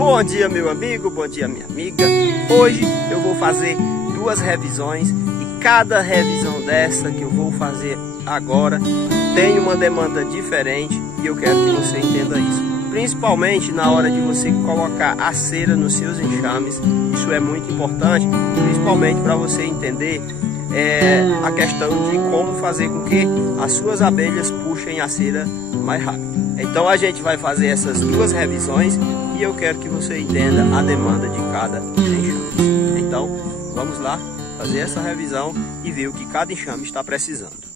Bom dia, meu amigo, bom dia, minha amiga. Hoje eu vou fazer duas revisões e cada revisão dessa que eu vou fazer agora tem uma demanda diferente e eu quero que você entenda isso. Principalmente na hora de você colocar a cera nos seus enxames, isso é muito importante, principalmente para você entender a questão de como fazer com que as suas abelhas puxem a cera mais rápido. Então a gente vai fazer essas duas revisões e eu quero que você entenda a demanda de cada enxame. Então vamos lá fazer essa revisão e ver o que cada enxame está precisando.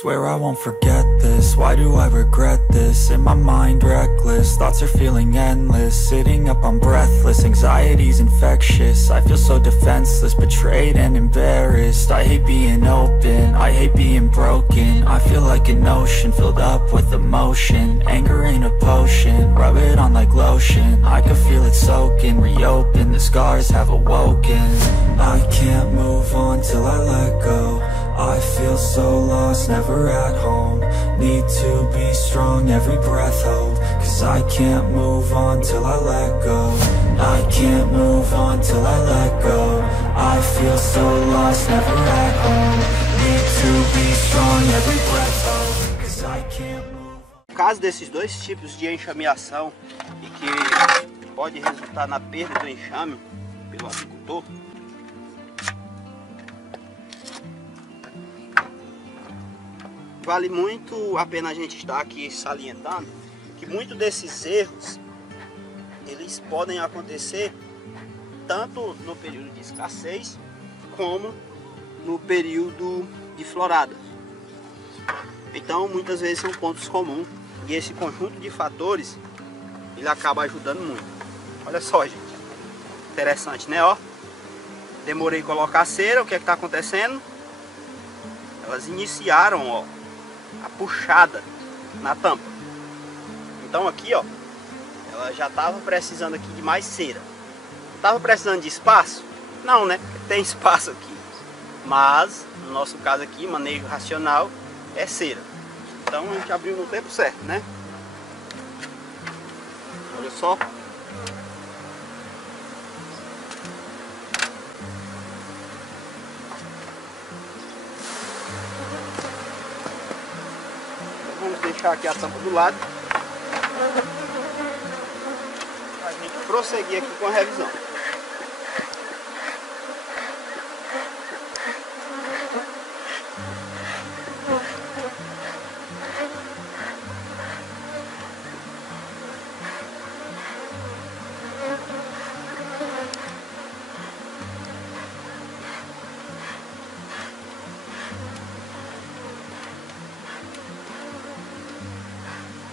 Swear I won't forget this, why do I regret this? In my mind reckless, thoughts are feeling endless. Sitting up, I'm breathless, anxiety's infectious. I feel so defenseless, betrayed and embarrassed. I hate being open, I hate being broken. I feel like an ocean, filled up with emotion. Anger ain't a potion, rub it on like lotion. I can feel it soaking, reopen, the scars have awoken. I can't move on till I let go. I feel so lost, never at home. Need to be strong, every breath hold. Cause I can't move on till I let go. I can't move on till I let go. I feel so lost, never at home. Need to be strong, every breath hold. Cause I can't move on. No caso desses dois tipos de enxameação e que pode resultar na perda do enxame pelo apicultor, vale muito a pena a gente estar aqui salientando que muitos desses erros eles podem acontecer tanto no período de escassez como no período de florada. Então muitas vezes são pontos comuns e esse conjunto de fatores ele acaba ajudando muito. Olha só, gente, interessante, né? Ó, demorei a colocar a cera, o que é que está acontecendo? Elas iniciaram, ó, a puxada na tampa. Então aqui, ó, ela já estava precisando aqui de mais cera. Estava precisando de espaço? Não, né? Tem espaço aqui. Mas no nosso caso aqui, manejo racional é cera. Então a gente abriu no tempo certo, né? Olha só. Vamos deixar aqui a tampa do lado para a gente prosseguir aqui com a revisão.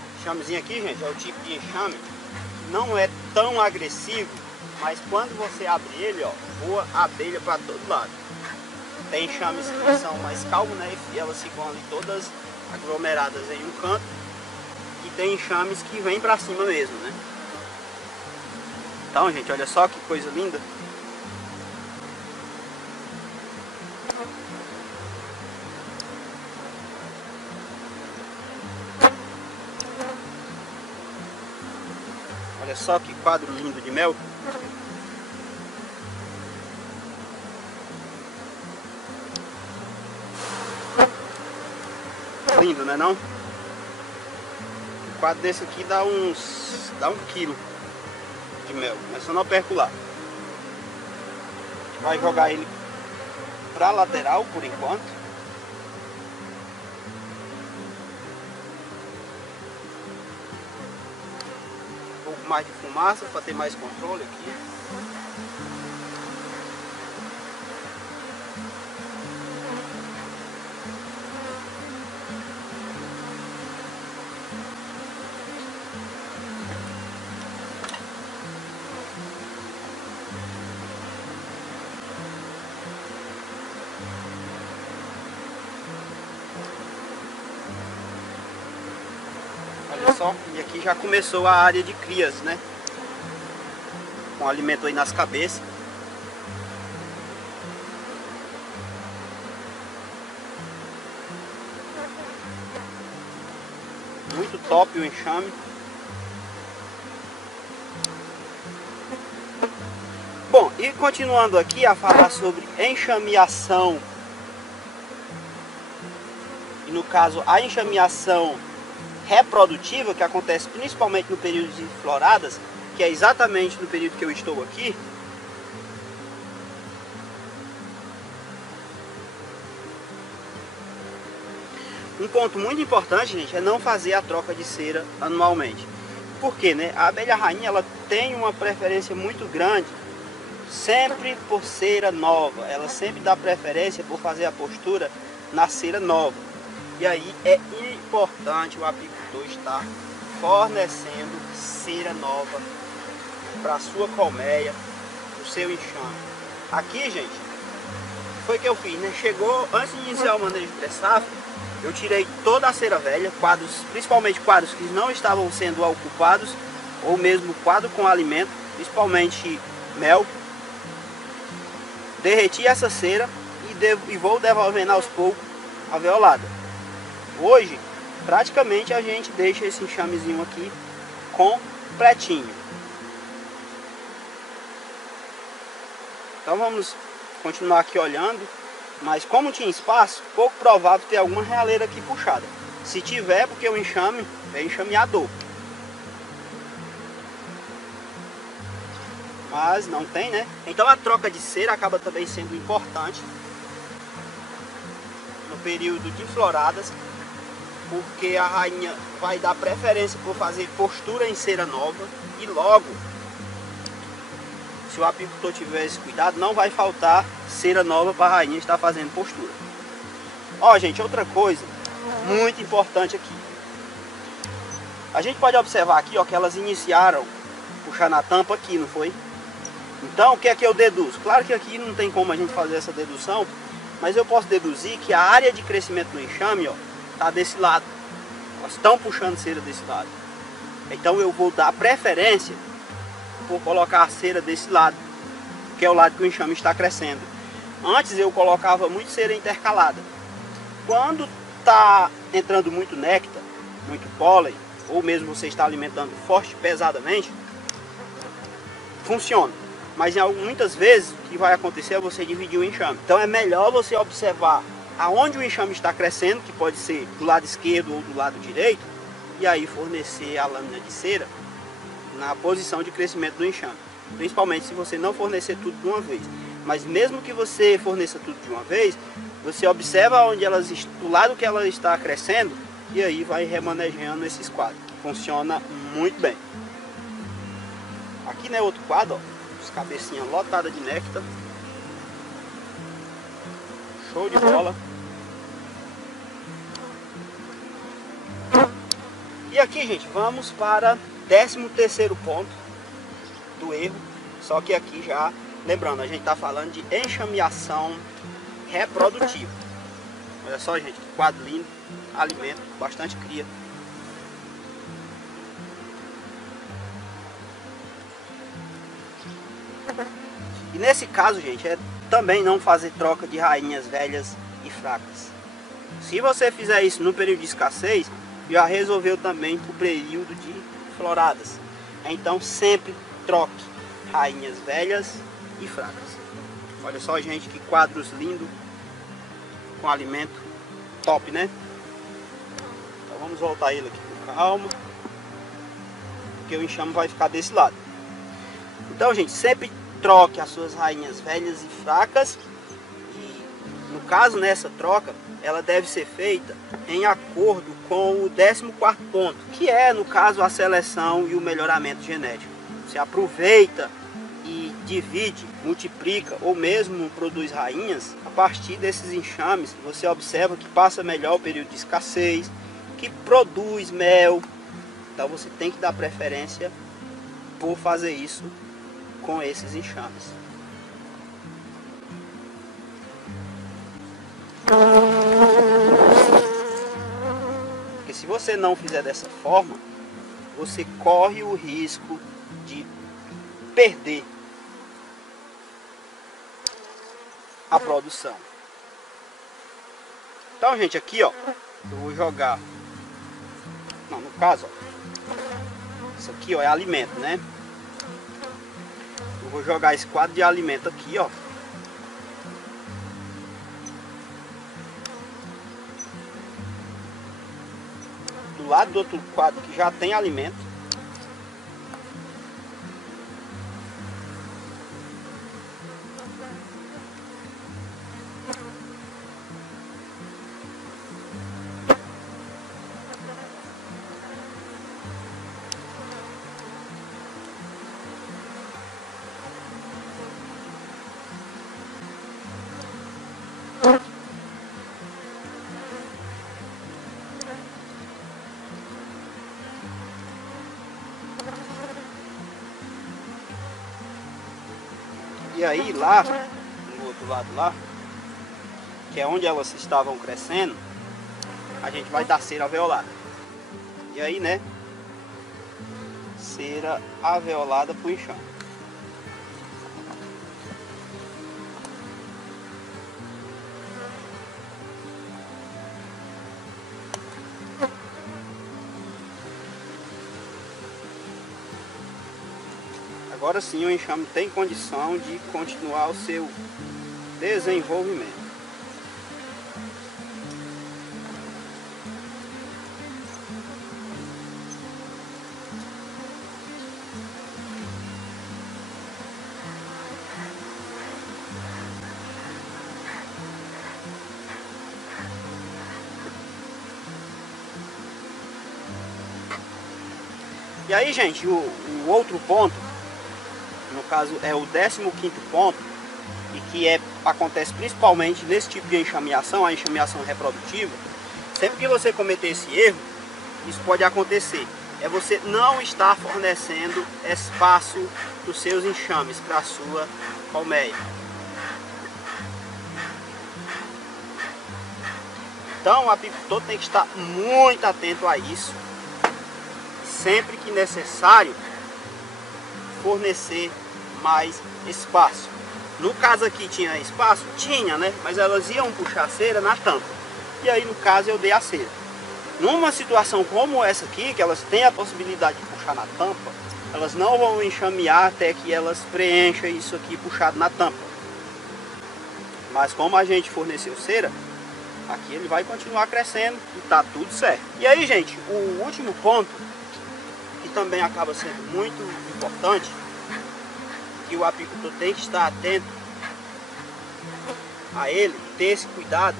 O enxamezinho aqui, gente, é o tipo de enxame, não é tão agressivo, mas quando você abre ele, ó, voa a abelha para todo lado. Tem enxames que são mais calmos, né, e elas ficam ali todas aglomeradas em um canto, e tem enxames que vêm para cima mesmo, né. Então, gente, olha só que coisa linda. Olha só que quadro lindo de mel. Lindo, né não? Um quadro desse aqui dá 1 quilo de mel, mas só não perco lá. A gente vai jogar ele para a lateral por enquanto. Mais de fumaça para ter mais controle aqui. Olha só, e aqui já começou a área de crias, né? Com alimento aí nas cabeças. Muito top o enxame. Bom, e continuando aqui a falar sobre enxameação, e no caso a enxameação reprodutiva, que acontece principalmente no período de floradas, que é exatamente no período que eu estou aqui. Um ponto muito importante, gente, é não fazer a troca de cera anualmente. Por quê, né? A abelha rainha, ela tem uma preferência muito grande sempre por cera nova. Ela sempre dá preferência por fazer a postura na cera nova. E aí é importante o apicultor estar fornecendo cera nova para a sua colmeia, o seu enxame. Aqui, gente, foi o que eu fiz, né? Chegou, antes de iniciar o manejo de pré-safra, eu tirei toda a cera velha, quadros, principalmente quadros que não estavam sendo ocupados, ou mesmo quadro com alimento, principalmente mel. Derreti essa cera e vou devolvendo aos poucos a alveolada. Hoje, praticamente a gente deixa esse enxamezinho aqui completinho. Então vamos continuar aqui olhando. Mas como tinha espaço, pouco provável ter alguma realeira aqui puxada. Se tiver, porque o enxame é enxameador. Mas não tem, né? Então a troca de cera acaba também sendo importante no período de floradas, porque a rainha vai dar preferência por fazer postura em cera nova. E logo, se o apicultor tiver esse cuidado, não vai faltar cera nova para a rainha estar fazendo postura. Ó, gente, outra coisa muito importante aqui. A gente pode observar aqui, ó, que elas iniciaram puxar na tampa aqui, não foi? Então, o que é que eu deduzo? Claro que aqui não tem como a gente fazer essa dedução, mas eu posso deduzir que a área de crescimento do enxame, ó, tá desse lado. Elas estão puxando cera desse lado. Então eu vou dar preferência por colocar a cera desse lado, que é o lado que o enxame está crescendo. Antes eu colocava muito cera intercalada. Quando está entrando muito néctar, muito pólen, ou mesmo você está alimentando forte, pesadamente, funciona. Mas muitas vezes o que vai acontecer é você dividir o enxame. Então é melhor você observar aonde o enxame está crescendo, que pode ser do lado esquerdo ou do lado direito, e aí fornecer a lâmina de cera na posição de crescimento do enxame. Principalmente se você não fornecer tudo de uma vez. Mas mesmo que você forneça tudo de uma vez, você observa onde elas, do lado que ela está crescendo, e aí vai remanejando esses quadros. Funciona muito bem. Aqui, né, outro quadro, ó, as cabecinhas lotadas de néctar. Show de bola. E aqui, gente, vamos para 13º ponto do erro. Só que aqui já, lembrando, a gente está falando de enxameação reprodutiva. Olha só, gente, que quadro lindo. Alimento, bastante cria. E nesse caso, gente, é também não fazer troca de rainhas velhas e fracas. Se você fizer isso no período de escassez, já resolveu também o período de floradas. Então sempre troque rainhas velhas e fracas. Olha só, gente, que quadros lindos com alimento top, né? Então vamos voltar ele aqui com calma, porque o enxame vai ficar desse lado. Então, gente, sempre troque as suas rainhas velhas e fracas. E no caso, nessa troca, ela deve ser feita em acordo com o 14º ponto, que é, no caso, a seleção e o melhoramento genético. Você aproveita e divide, multiplica ou mesmo produz rainhas a partir desses enxames. Você observa que passa melhor o período de escassez, que produz mel. Então você tem que dar preferência por fazer isso com esses enxames. Porque se você não fizer dessa forma, você corre o risco de perder a produção. Então, gente, aqui, ó, eu vou jogar Não, no caso, ó, isso aqui, ó, é alimento, né? Eu vou jogar esse quadro de alimento aqui, ó. Do lado do outro quadro que já tem alimento. E aí lá, no outro lado lá, que é onde elas estavam crescendo, a gente vai dar cera alveolada. E aí, né, cera alveolada pro enxame. Agora sim o enxame tem condição de continuar o seu desenvolvimento. E aí, gente, o outro ponto, no caso é o 15º ponto, e que acontece principalmente nesse tipo de enxameação, a enxameação reprodutiva. Sempre que você cometer esse erro, isso pode acontecer. É você não estar fornecendo espaço para os seus enxames, para a sua colmeia. Então o apicultor tem que estar muito atento a isso. Sempre que necessário, fornecer mais espaço. No caso aqui tinha espaço? Tinha, né? Mas elas iam puxar a cera na tampa. E aí no caso eu dei a cera. Numa situação como essa aqui, que elas têm a possibilidade de puxar na tampa, elas não vão enxamear até que elas preencham isso aqui puxado na tampa. Mas como a gente forneceu cera, aqui ele vai continuar crescendo e tá tudo certo. E aí, gente, o último ponto, que também acaba sendo muito importante, que o apicultor tem que estar atento a ele, ter esse cuidado,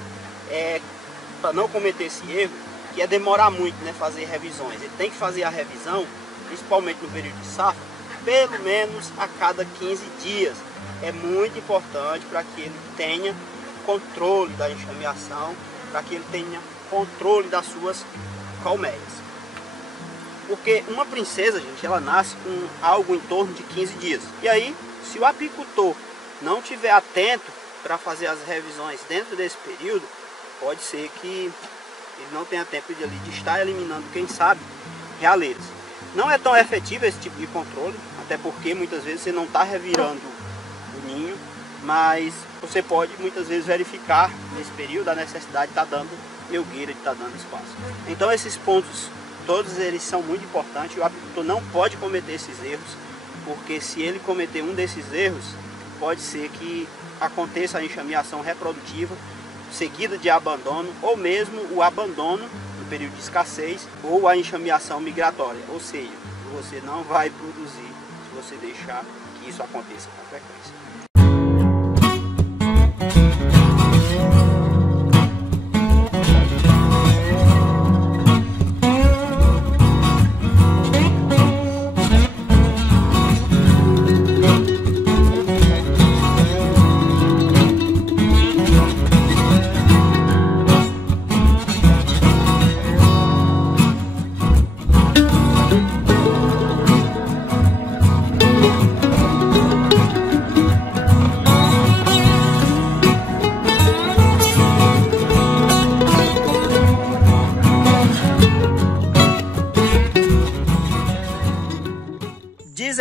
para não cometer esse erro, que é demorar muito, né, fazer revisões. Ele tem que fazer a revisão, principalmente no período de safra, pelo menos a cada 15 dias. É muito importante para que ele tenha controle da enxameação, para que ele tenha controle das suas colmeias. Porque uma princesa, gente, ela nasce com algo em torno de 15 dias. E aí, se o apicultor não estiver atento para fazer as revisões dentro desse período, pode ser que ele não tenha tempo de estar eliminando, quem sabe, realeiras. Não é tão efetivo esse tipo de controle, até porque muitas vezes você não está revirando o ninho, mas você pode muitas vezes verificar nesse período a necessidade de estar dando melgueira, de estar dando espaço. Então esses pontos, todos eles são muito importantes. O apicultor não pode cometer esses erros, porque se ele cometer um desses erros, pode ser que aconteça a enxameação reprodutiva, seguida de abandono, ou mesmo o abandono no período de escassez, ou a enxameação migratória. Ou seja, você não vai produzir se você deixar que isso aconteça com frequência.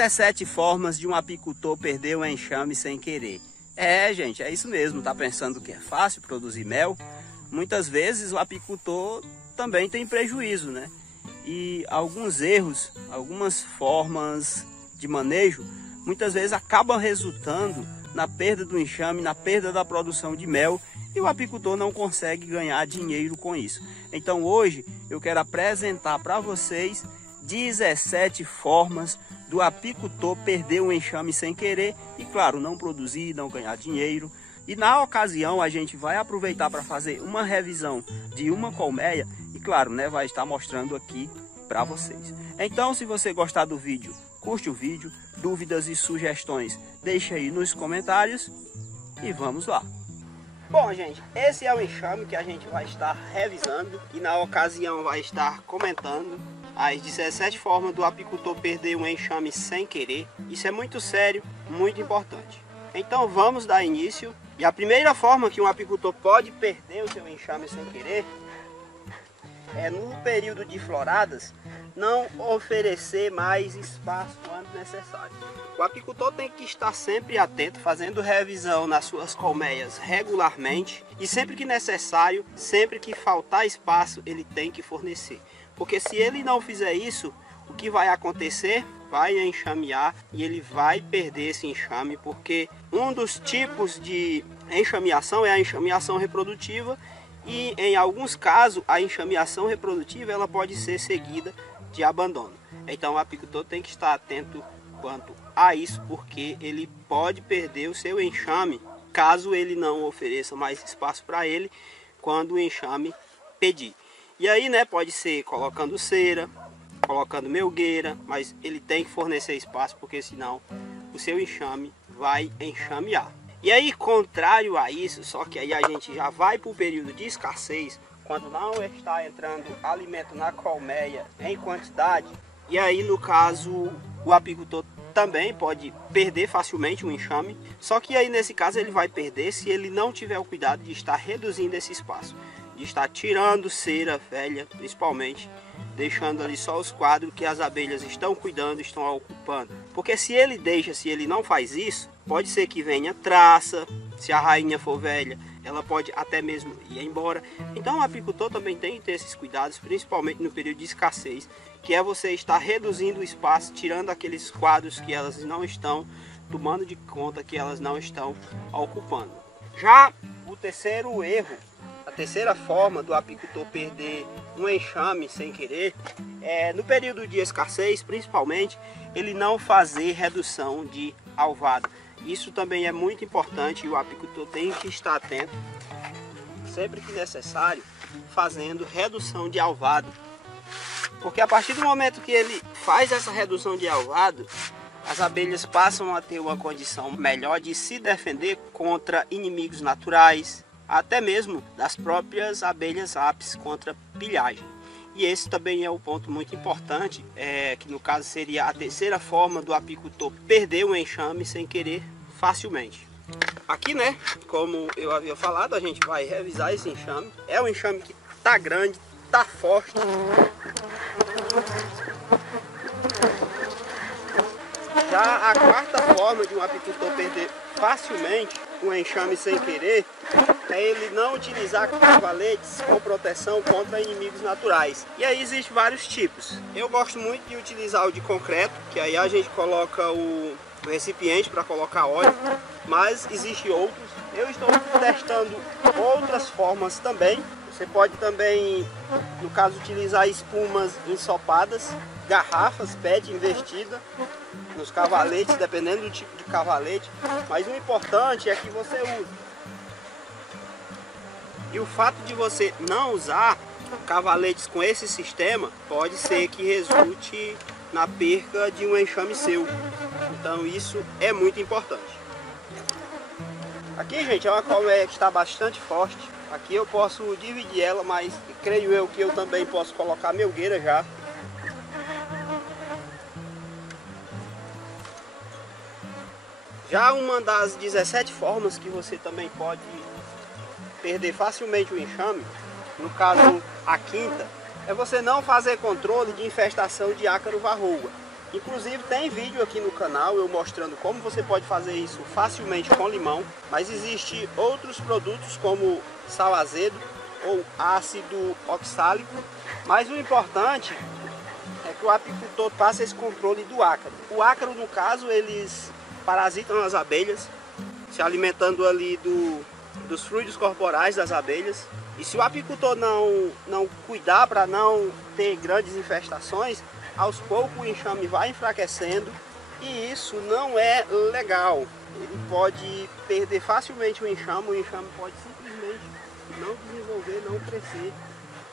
17 formas de um apicultor perder o enxame sem querer. Gente, é isso mesmo. Tá pensando que é fácil produzir mel? Muitas vezes o apicultor também tem prejuízo, né? e alguns erros, algumas formas de manejo, muitas vezes acabam resultando na perda do enxame, na perda da produção de mel, e o apicultor não consegue ganhar dinheiro com isso. Então hoje eu quero apresentar para vocês 17 formas do apicultor perder o enxame sem querer e, claro, não produzir, não ganhar dinheiro. E na ocasião a gente vai aproveitar para fazer uma revisão de uma colmeia e, claro, né, vai estar mostrando aqui para vocês. Então, se você gostar do vídeo, curte o vídeo, dúvidas e sugestões, deixa aí nos comentários e vamos lá. Bom, gente, esse é o enxame que a gente vai estar revisando e na ocasião vai estar comentando as 17 formas do apicultor perder um enxame sem querer. Isso é muito sério, muito importante. Então vamos dar início. E a primeira forma que um apicultor pode perder o seu enxame sem querer é no período de floradas não oferecer mais espaço quando necessário. O apicultor tem que estar sempre atento, fazendo revisão nas suas colmeias regularmente e sempre que necessário, sempre que faltar espaço, ele tem que fornecer. Porque se ele não fizer isso, o que vai acontecer? Vai enxamear e ele vai perder esse enxame, porque um dos tipos de enxameação é a enxameação reprodutiva e em alguns casos a enxameação reprodutiva ela pode ser seguida de abandono. Então o apicultor tem que estar atento quanto a isso, porque ele pode perder o seu enxame caso ele não ofereça mais espaço para ele quando o enxame pedir. E aí, né, pode ser colocando cera, colocando melgueira, mas ele tem que fornecer espaço, porque senão o seu enxame vai enxamear. E aí, contrário a isso, só que aí a gente já vai para o período de escassez, quando não está entrando alimento na colmeia em quantidade, e aí no caso o apicultor também pode perder facilmente o enxame, só que aí nesse caso ele vai perder se ele não tiver o cuidado de estar reduzindo esse espaço, de estar tirando cera velha, principalmente, deixando ali só os quadros que as abelhas estão cuidando, estão ocupando. Porque se ele deixa, se ele não faz isso, pode ser que venha traça, se a rainha for velha, ela pode até mesmo ir embora. Então o apicultor também tem que ter esses cuidados, principalmente no período de escassez, que é você estar reduzindo o espaço, tirando aqueles quadros que elas não estão tomando de conta, que elas não estão ocupando. Já o terceiro erro, a terceira forma do apicultor perder um enxame sem querer, é no período de escassez, principalmente, ele não fazer redução de alvado. Isso também é muito importante e o apicultor tem que estar atento, sempre que necessário, fazendo redução de alvado. Porque a partir do momento que ele faz essa redução de alvado, as abelhas passam a ter uma condição melhor de se defender contra inimigos naturais, até mesmo das próprias abelhas apis contra pilhagem. E esse também é o ponto muito importante, que no caso seria a terceira forma do apicultor perder o enxame sem querer facilmente. Aqui, né, como eu havia falado, a gente vai revisar esse enxame. É um enxame que tá grande, tá forte. Já a quarta forma de um apicultor perder facilmente o enxame sem querer é ele não utilizar cavaletes com proteção contra inimigos naturais. E aí existem vários tipos. Eu gosto muito de utilizar o de concreto, que aí a gente coloca o recipiente para colocar óleo, mas existem outros. Eu estou testando outras formas também. Você pode também, no caso, utilizar espumas ensopadas, garrafas PET invertida nos cavaletes, dependendo do tipo de cavalete. Mas o importante é que você use. E o fato de você não usar cavaletes com esse sistema pode ser que resulte na perca de um enxame seu. Então isso é muito importante. Aqui, gente, é uma colmeia que está bastante forte. Aqui eu posso dividir ela, mas creio eu que eu também posso colocar melgueira já. Já uma das 17 formas que você também pode perder facilmente o enxame, no caso a quinta, é você não fazer controle de infestação de ácaro varroa. Inclusive tem vídeo aqui no canal eu mostrando como você pode fazer isso facilmente com limão, mas existem outros produtos como sal azedo ou ácido oxálico, mas o importante que o apicultor faça esse controle do ácaro. O ácaro, no caso, eles parasitam as abelhas, se alimentando ali dos fluidos corporais das abelhas. E se o apicultor não cuidar para não ter grandes infestações, aos poucos o enxame vai enfraquecendo e isso não é legal. Ele pode perder facilmente o enxame pode simplesmente não desenvolver, não crescer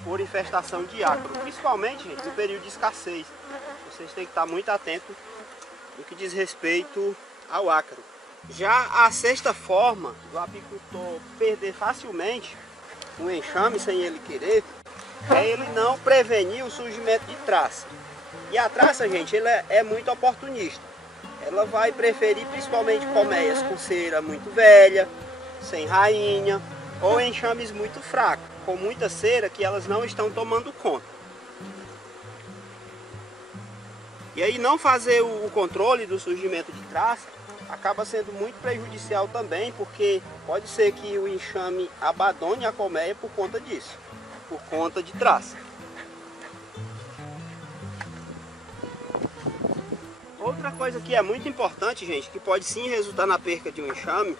por infestação de ácaro. Principalmente, gente, no período de escassez. Vocês têm que estar muito atentos no que diz respeito ao ácaro. Já a sexta forma do apicultor perder facilmente o enxame sem ele querer é ele não prevenir o surgimento de traça. E a traça, gente, ela é muito oportunista. Ela vai preferir principalmente colmeias com cera muito velha, sem rainha, ou enxames muito fracos, com muita cera que elas não estão tomando conta. E aí não fazer o controle do surgimento de traça acaba sendo muito prejudicial também, porque pode ser que o enxame abandone a colmeia por conta disso, por conta de traça. Outra coisa que é muito importante, gente, que pode sim resultar na perca de um enxame,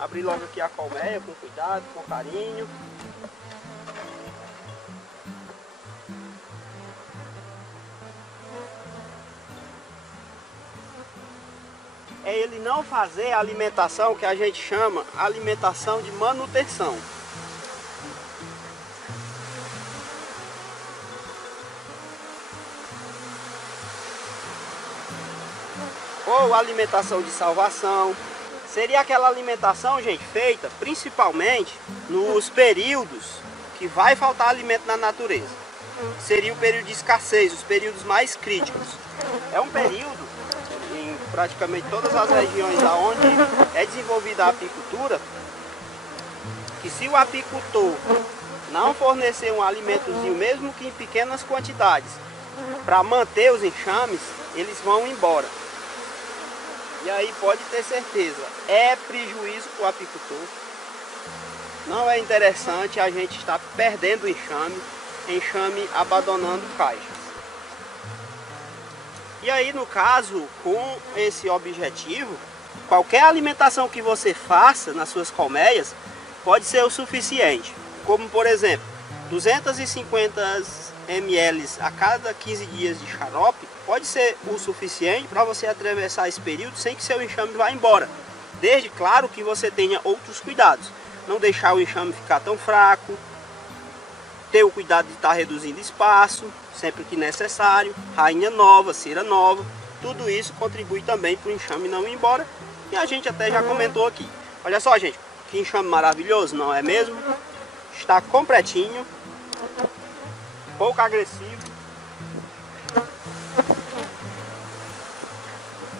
abrir logo aqui a colmeia com cuidado, com carinho. É ele não fazer a alimentação que a gente chama alimentação de manutenção. Ou alimentação de salvação. Seria aquela alimentação, gente, feita principalmente nos períodos que vai faltar alimento na natureza. Seria o período de escassez, os períodos mais críticos. É um período em praticamente todas as regiões onde é desenvolvida a apicultura, que se o apicultor não fornecer um alimentozinho, mesmo que em pequenas quantidades, para manter os enxames, eles vão embora. E aí pode ter certeza, é prejuízo para o apicultor. Não é interessante a gente estar perdendo o enxame abandonando caixas. E aí, no caso, com esse objetivo, qualquer alimentação que você faça nas suas colmeias pode ser o suficiente. Como, por exemplo, 250 ml a cada 15 dias de xarope pode ser o suficiente para você atravessar esse período sem que seu enxame vá embora. Desde, claro, que você tenha outros cuidados. Não deixar o enxame ficar tão fraco, ter o cuidado de estar reduzindo espaço, sempre que necessário, rainha nova, cera nova, tudo isso contribui também para o enxame não ir embora, e a gente até já comentou aqui. Olha só, gente, que enxame maravilhoso, não é mesmo? Está completinho, pouco agressivo,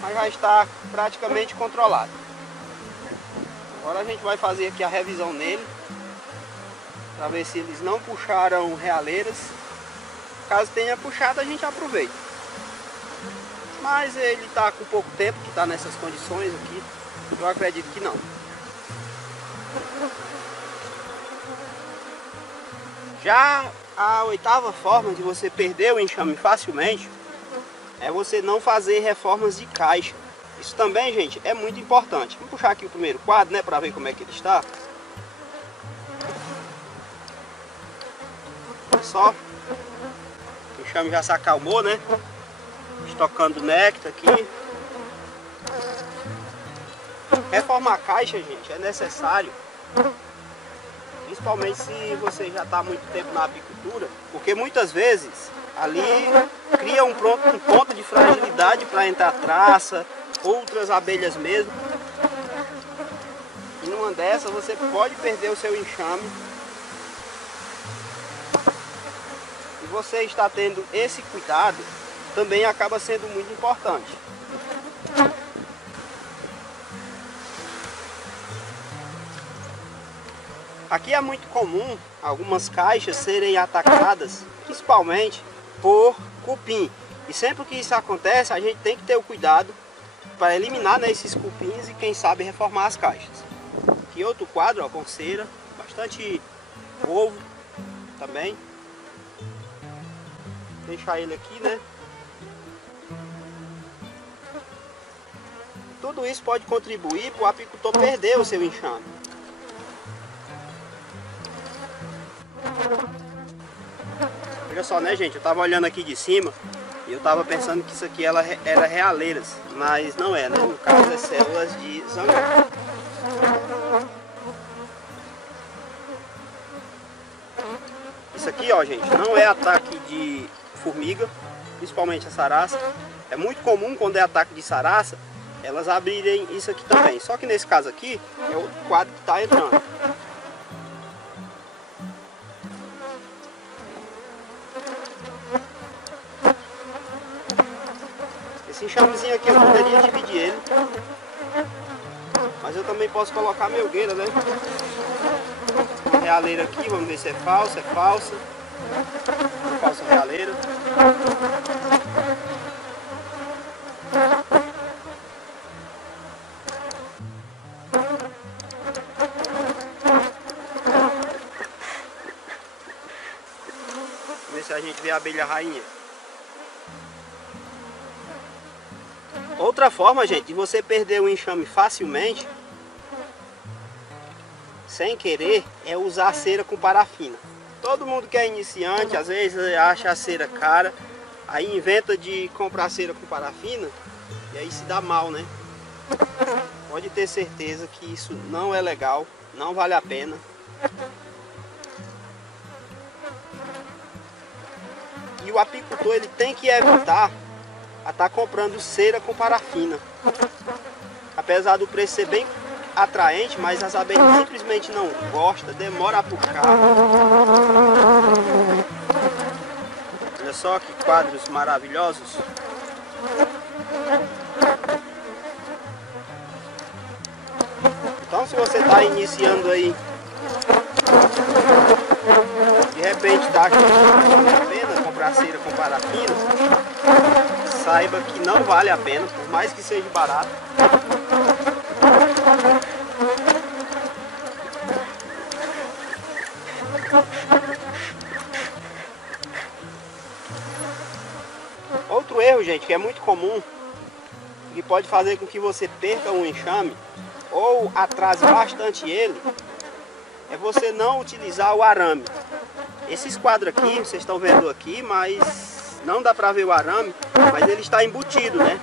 mas já está praticamente controlado. Agora a gente vai fazer aqui a revisão nele, para ver se eles não puxaram realeiras. Caso tenha puxado, a gente aproveita. Mas ele está com pouco tempo que está nessas condições aqui. Eu acredito que não. Já a oitava forma de você perder o enxame facilmente é você não fazer reformas de caixa. Isso também, gente, é muito importante. Vamos puxar aqui o primeiro quadro, né, para ver como é que ele está. Só o enxame já se acalmou, né? Estocando néctar aqui. Reformar a caixa, gente, é necessário, principalmente se você já está há muito tempo na apicultura, porque muitas vezes ali cria um ponto de fragilidade para entrar traça, outras abelhas mesmo. E numa dessas você pode perder o seu enxame. E você está tendo esse cuidado também acaba sendo muito importante. Aqui é muito comum algumas caixas serem atacadas, principalmente por cupim. E sempre que isso acontece, a gente tem que ter o cuidado para eliminar, né, esses cupins e quem sabe reformar as caixas. Aqui outro quadro, ó, com cera, bastante ovo também. Deixar ele aqui, né? Tudo isso pode contribuir para o apicultor perder o seu enxame. Olha só, né, gente? Eu tava olhando aqui de cima e eu tava pensando que isso aqui era realeiras, mas não é, né? No caso é células de zangão. Isso aqui, ó, gente, não é ataque de formiga, principalmente a saraça. É muito comum quando é ataque de saraça, elas abrirem isso aqui também. Só que nesse caso aqui, é outro quadro que está entrando. Esse enxamezinho aqui eu poderia dividir ele, mas eu também posso colocar melgueira, né? Uma realeira aqui, vamos ver se é falsa, falsa realeira. Vamos ver se a gente vê a abelha rainha. Outra forma, gente, de você perder o enxame facilmente, sem querer, é usar cera com parafina. Todo mundo que é iniciante, às vezes acha a cera cara, aí inventa de comprar cera com parafina e aí se dá mal, né? Pode ter certeza que isso não é legal, não vale a pena. E o apicultor ele tem que evitar a estar comprando cera com parafina. Apesar do preço ser bem atraente, mas as abelhas simplesmente não gostam, demora a puxar. Olha só que quadros maravilhosos. Então se você está iniciando aí, de repente está achando que não vale a pena comprar cera com parafina, saiba que não vale a pena, por mais que seja barato. Outro erro, gente, que é muito comum, que pode fazer com que você perca um enxame ou atrase bastante ele, é você não utilizar o arame. Esses quadros aqui, vocês estão vendo aqui, mas não dá para ver o arame, mas ele está embutido, né?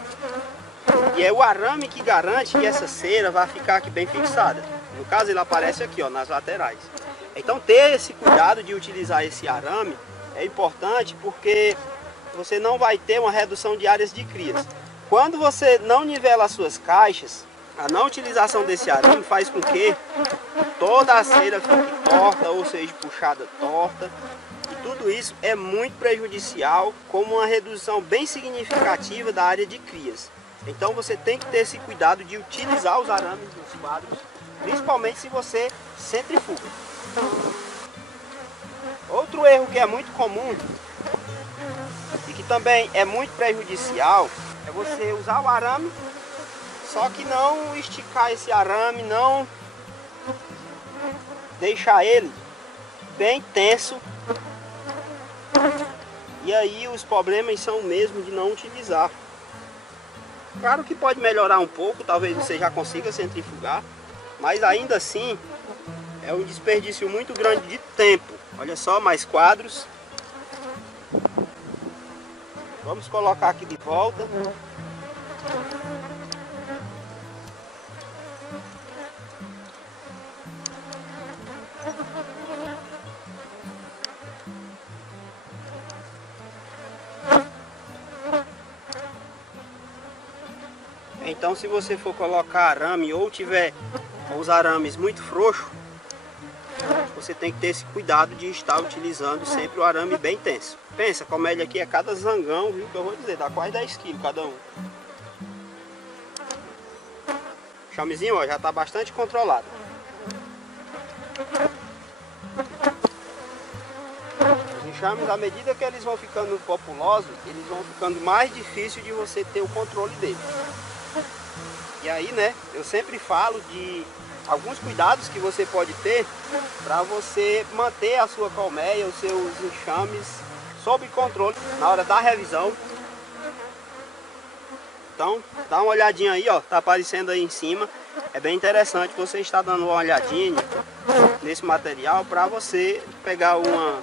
E é o arame que garante que essa cera vai ficar aqui bem fixada. No caso ele aparece aqui, ó, nas laterais. Então ter esse cuidado de utilizar esse arame é importante, porque você não vai ter uma redução de áreas de crias. Quando você não nivela as suas caixas, a não utilização desse arame faz com que toda a cera fique torta, ou seja, puxada torta. E tudo isso é muito prejudicial, como uma redução bem significativa da área de crias. Então você tem que ter esse cuidado de utilizar os arames nos quadros, principalmente se você centrifuga. Outro erro que é muito comum e que também é muito prejudicial é você usar o arame, só que não esticar esse arame, não deixar ele bem tenso. E aí os problemas são o mesmo de não utilizar. Claro que pode melhorar um pouco, talvez você já consiga centrifugar, mas ainda assim é um desperdício muito grande de tempo. Olha só, mais quadros. Vamos colocar aqui de volta. Então se você for colocar arame ou tiver os arames muito frouxos, você tem que ter esse cuidado de estar utilizando sempre o arame bem tenso. Pensa, como ele aqui é cada zangão, viu, que eu vou dizer, dá quase 10 kg cada um. O chamezinho, ó, já está bastante controlado. Os enxames, à medida que eles vão ficando populosos, eles vão ficando mais difícil de você ter o controle deles. E aí, né, eu sempre falo de alguns cuidados que você pode ter para você manter a sua colmeia, os seus enxames sob controle na hora da revisão. Então, dá uma olhadinha aí, ó, tá aparecendo aí em cima. É bem interessante você estar dando uma olhadinha nesse material para você pegar um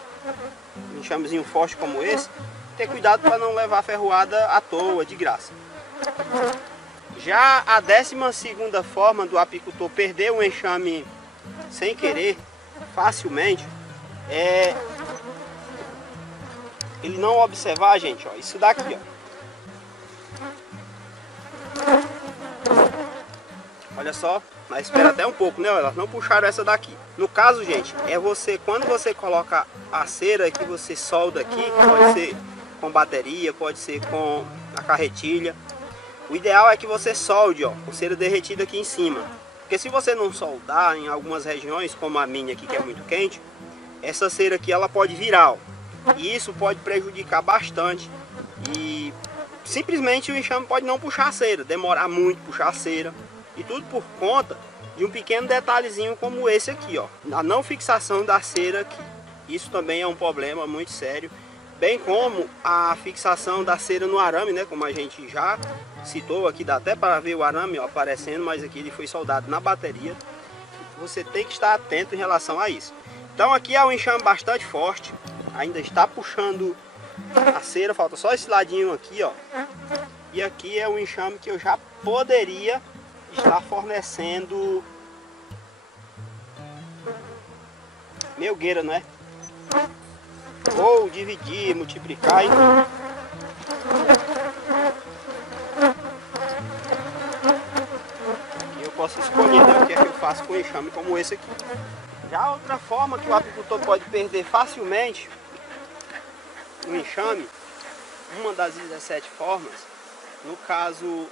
enxamezinho forte como esse. Ter cuidado para não levar ferroada à toa, de graça. Já a 12ª forma do apicultor perder o enxame sem querer, facilmente, é ele não observar, gente, ó, isso daqui, ó. Olha só, mas espera até um pouco, né? Elas não puxaram essa daqui. No caso, gente, é você, quando você coloca a cera que você solda aqui, pode ser com bateria, pode ser com a carretilha. O ideal é que você solde, ó, com cera derretida aqui em cima. Porque se você não soldar em algumas regiões, como a minha aqui que é muito quente, essa cera aqui ela pode virar, ó. E isso pode prejudicar bastante. E simplesmente o enxame pode não puxar a cera, demorar muito puxar a cera. E tudo por conta de um pequeno detalhezinho como esse aqui, ó, a não fixação da cera aqui. Isso também é um problema muito sério, bem como a fixação da cera no arame, né, como a gente já citou aqui, dá até para ver o arame, ó, aparecendo, mas aqui ele foi soldado na bateria. Você tem que estar atento em relação a isso. Então aqui é um enxame bastante forte, ainda está puxando a cera, falta só esse ladinho aqui, ó. E aqui é um enxame que eu já poderia estar fornecendo melgueira, não é? Ou dividir, multiplicar, então. Aqui eu posso escolher, né, o que é que eu faço com um enxame como esse aqui. Já outra forma que o apicultor pode perder facilmente o enxame, uma das 17 formas, no caso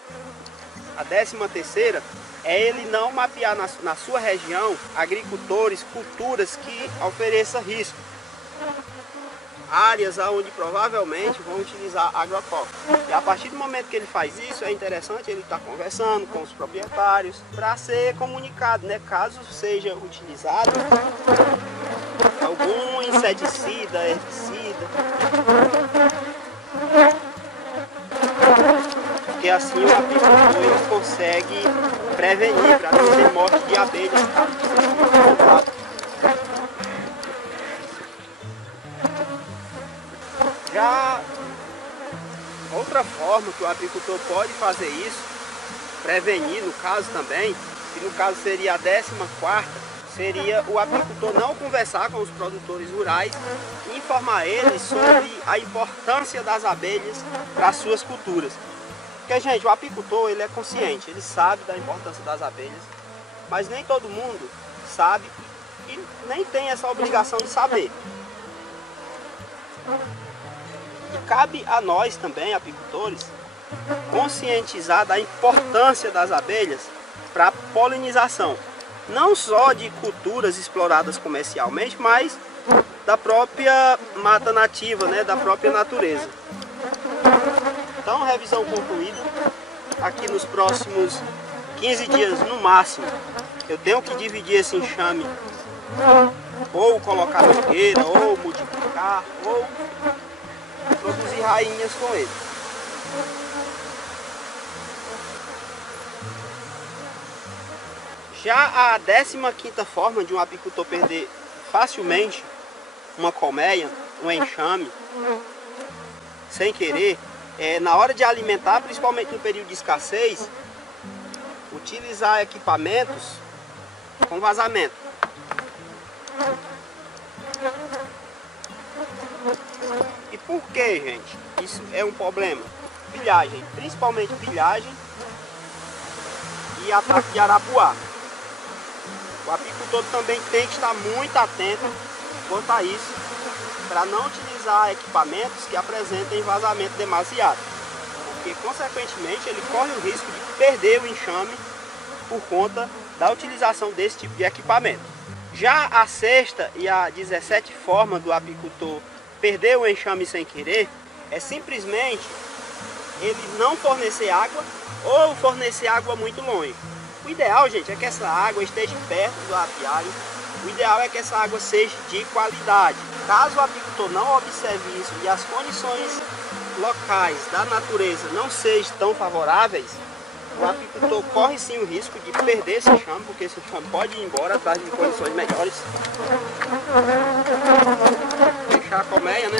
a 13ª, é ele não mapear na sua região agricultores, culturas que ofereçam risco. Áreas onde provavelmente vão utilizar agrotóxicos. E a partir do momento que ele faz isso, é interessante ele estar conversando com os proprietários para ser comunicado, né? Caso seja utilizado algum inseticida, herbicida. Porque assim o apicultor ele consegue prevenir para não ter morte de abelhas, caso seja controlado. Já outra forma que o apicultor pode fazer isso, prevenir no caso também, que no caso seria a 14ª, seria o apicultor não conversar com os produtores rurais e informar eles sobre a importância das abelhas para as suas culturas. Porque, gente, o apicultor ele é consciente, ele sabe da importância das abelhas, mas nem todo mundo sabe e nem tem essa obrigação de saber. E cabe a nós também, apicultores, conscientizar da importância das abelhas para a polinização. Não só de culturas exploradas comercialmente, mas da própria mata nativa, né, da própria natureza. Então, revisão concluída. Aqui nos próximos 15 dias, no máximo, eu tenho que dividir esse enxame, ou colocar mangueira, ou multiplicar, ou produzir rainhas com ele. Já a 15ª forma de um apicultor perder facilmente uma colmeia, um enxame, sem querer, é na hora de alimentar, principalmente no período de escassez, utilizar equipamentos com vazamento. E por que, gente? Isso é um problema. Pilhagem, principalmente pilhagem e ataque de arapuá. O apicultor também tem que estar muito atento quanto a isso, para não utilizar equipamentos que apresentem vazamento demasiado, porque consequentemente ele corre o risco de perder o enxame por conta da utilização desse tipo de equipamento. Já a 6ª e a 17ª forma do apicultor perder o enxame sem querer é simplesmente ele não fornecer água ou fornecer água muito longe. O ideal, gente, é que essa água esteja perto do apiário. O ideal é que essa água seja de qualidade. Caso o apicultor não observe isso e as condições locais da natureza não sejam tão favoráveis, o apicultor corre sim o risco de perder esse enxame, porque esse enxame pode ir embora atrás de condições melhores. Fechar a colmeia, né?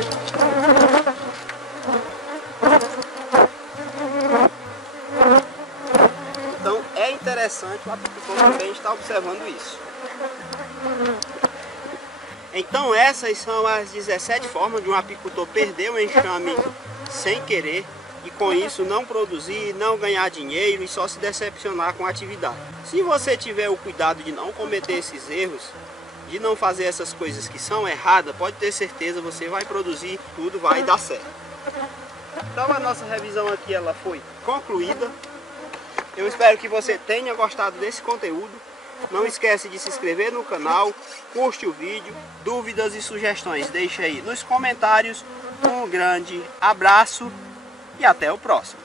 Então é interessante o apicultor também estar observando isso. Então essas são as 17 formas de um apicultor perder o enxame sem querer e com isso não produzir, não ganhar dinheiro e só se decepcionar com a atividade. Se você tiver o cuidado de não cometer esses erros, de não fazer essas coisas que são erradas, pode ter certeza você vai produzir, tudo vai dar certo. Então a nossa revisão aqui ela foi concluída. Eu espero que você tenha gostado desse conteúdo. Não esquece de se inscrever no canal, curte o vídeo, dúvidas e sugestões deixe aí nos comentários. Um grande abraço e até o próximo.